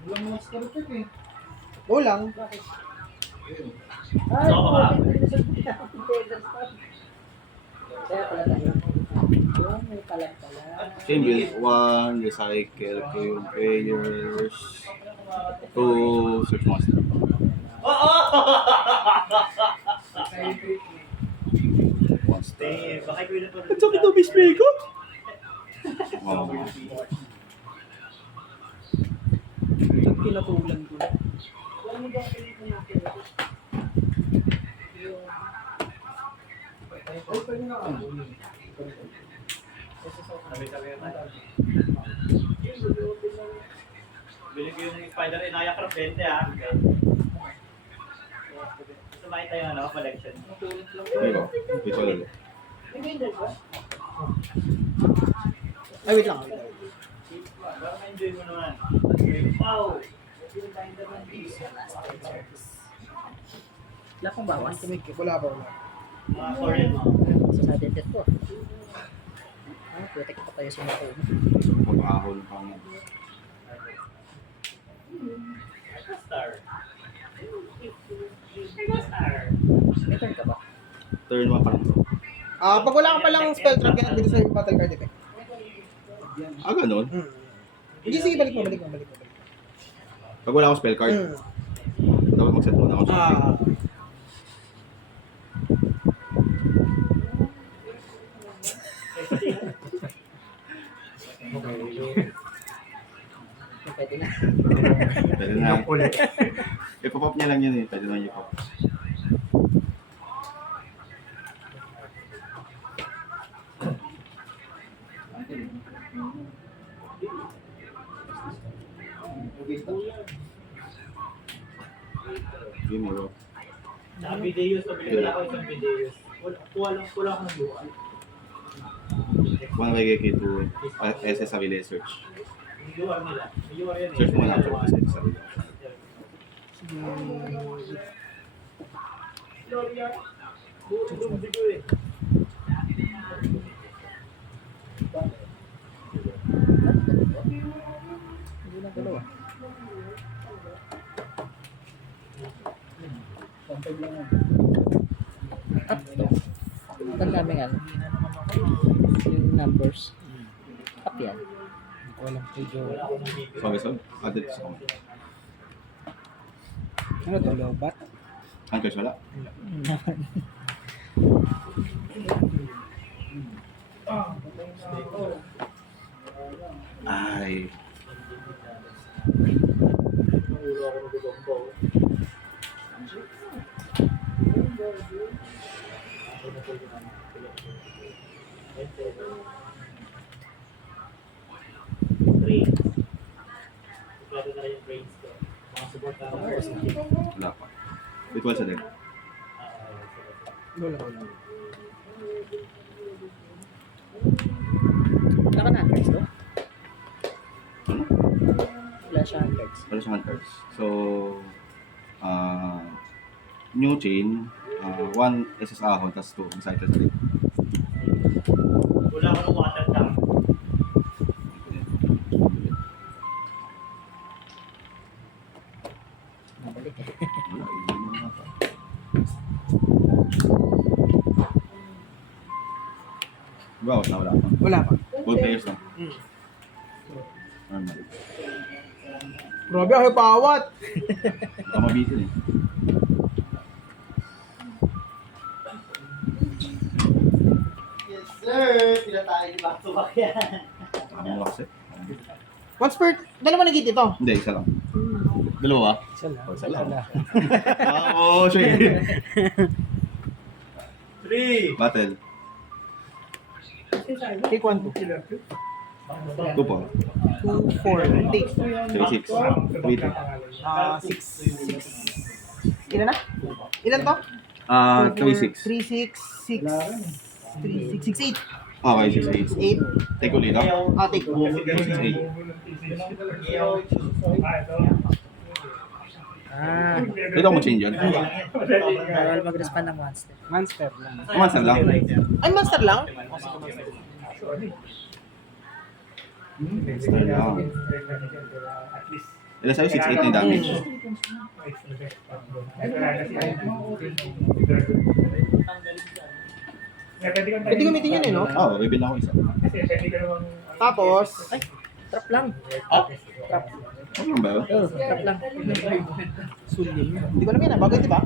Walang mga scarlet eh. Go lang. Ay, Oo, oh, ah. Kaya pala tayo. Yung may kalat pala. Chain build 1, recycle ko yung players. 2, search monster. Oh! Monster. Eh, baka ko yun pa rin. Ang sakit ng display ko! Kinatulan ko. Ay, pwede na ako. Bili ko yung Spider Inaya Craft 20 ah. Gusto makita yung ano, collection. Dito. Dito lalo. Ay, wait lang. Para ma-enjoy mo naman. Wow! Wala kong bawas. Wala ba? Mga Korean mo. Sa sudden death ko. Ah, putek pa tayo sa mga ulo. Pag-ahol pang Star. Star. May turn ka ba? turn 1 pa lang. Pag wala ka palang spell trap, yan dito sa battle card effect. Ah, ganun. Hindi, sige, balik mo. Pag wala akong spell card, dapat mag-set muna ako sa Pwede na. Pwede na. Yung ulit. I-pop niya lang yun eh. Pwede naman i-pop. Yun eh, bro. Sa videos, pabili ko lang ako isang videos. Kuha ako ng buwan. One way kay to SS Avila search. Yung UR nila. Yung UR yan eh. Search mo lang sa SS Avila. Bumbi ko eh. Hindi lang dalawa. At ito. Ang daming ano. Yung numbers. Up yan. Walang video. So, added sa comment. Ano to, lobat? Anchors wala? Ay. Three. Kompleto na rin yung brains ko. Mga support na ako. Wala pa. Ritual sa deck. Wala. Wala ka na cards to? Wala siya cards. Wala siyang cards. So, new chain, 1 SS ahon, tas 2 recycle sa deck. Wala ako ng water tank. Nabalik. Wala, hindi mo na pa. Bawas na wala pa. Wala pa. Gold players lang. Normal. Grabe, ako pawat. Baka mabitin eh. Yes sir! Sila tayo di back to back yan. Ano mo kasi? Once per, dalawa na git ito. Hindi, isa lang. Dalawa? Isa lang. Isa lang. Oo, shit. Three! Battle. Take 1, 2. 2 po. 2, 4. Take. 3, 6. Wait. 6. Ilan na? Ilan to? 3, 6. 3, 6, 6. 3, 6, 6, 8. Okay, 6, 8. 8. Take ulit ah. Take. 6, 8. Ah. Dito mo change yun. Bawal mag-respond ng monster. Monster lang. Kumansan lang. Ay, monster lang? Monster lang. Ilan sa'yo? 6, 8 na yung damage. Pwede gamitin yun eh, no? Oo, bibil ako isa. Tapos, Ay, trap lang. Trap. Ano lang ba yun? Oh, trap lang. sulim. Hindi ko alam yan, bagay, di ba?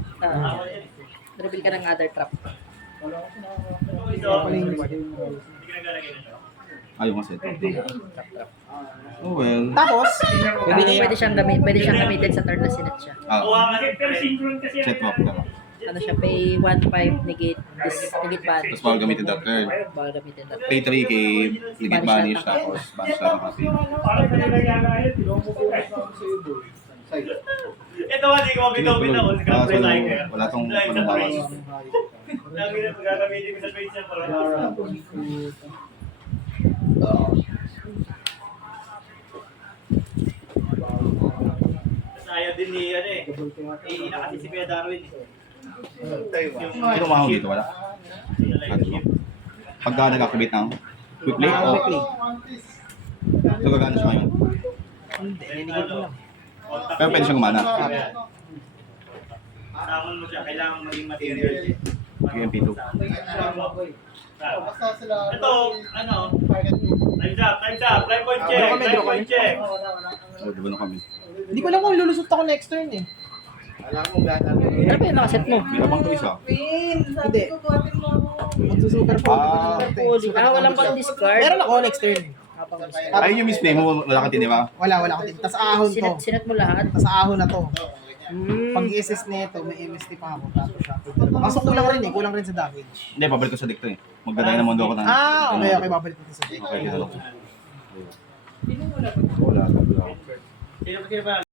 Reveal ka ng other trap. Ayaw nga set. Oh well. Tapos, Pwede siyang gamitin sa turn na sinet siya. Ah, Pero synchron kasi set up ka lang. ano siya, pay 1.5 negate banish. Tapos bawal gamitin that turn. Bawal gamitin that. Pay 3K, negate banish, tapos banish lang ang copy. Parang nangyayari ngayon, tinumukuha. Ito nga, di ko mabitaw-bitaw ko sa So, recycle. wala tong walang bawas. Lagi na gagamitin ko sa trades niya para Tapos ayaw din ni, ano eh, iina kasi si Kuya Darwin eh. Sino mahal dito? Wala? Pagka nag-activate ng quickly o so gagana siya ngayon. Hindi, nilingit mo lang. Pero pwede siyang gumana. Samon mo siya, kailangan maging material eh. UMP2. Basta sila. Ito, ano, time's up, life point check, Draw kami, life draw point kami. check. So, diba na kami? Hindi ko alam kung lulusot ako next turn eh. Ano ba yung nakaset mo? May abang to isa. Hindi. Magsusuper po. Walang pang discard. Meron ako next turn. Ayun yung misplay mo, wala ka tinira. Wala ko din. Tapos ahon to. Sinet mo lahat. Tapos ahon na to. Pag i-assist nito, may MST pa ako. Tapos siya. Kaso kulang rin eh. Kulang rin sa damage. Hindi, pabalik ko sa deck to eh. Magdadaya na mundo ako ng... Okay. Babalik dito sa deck. Okay, kinalok ko. Sino ba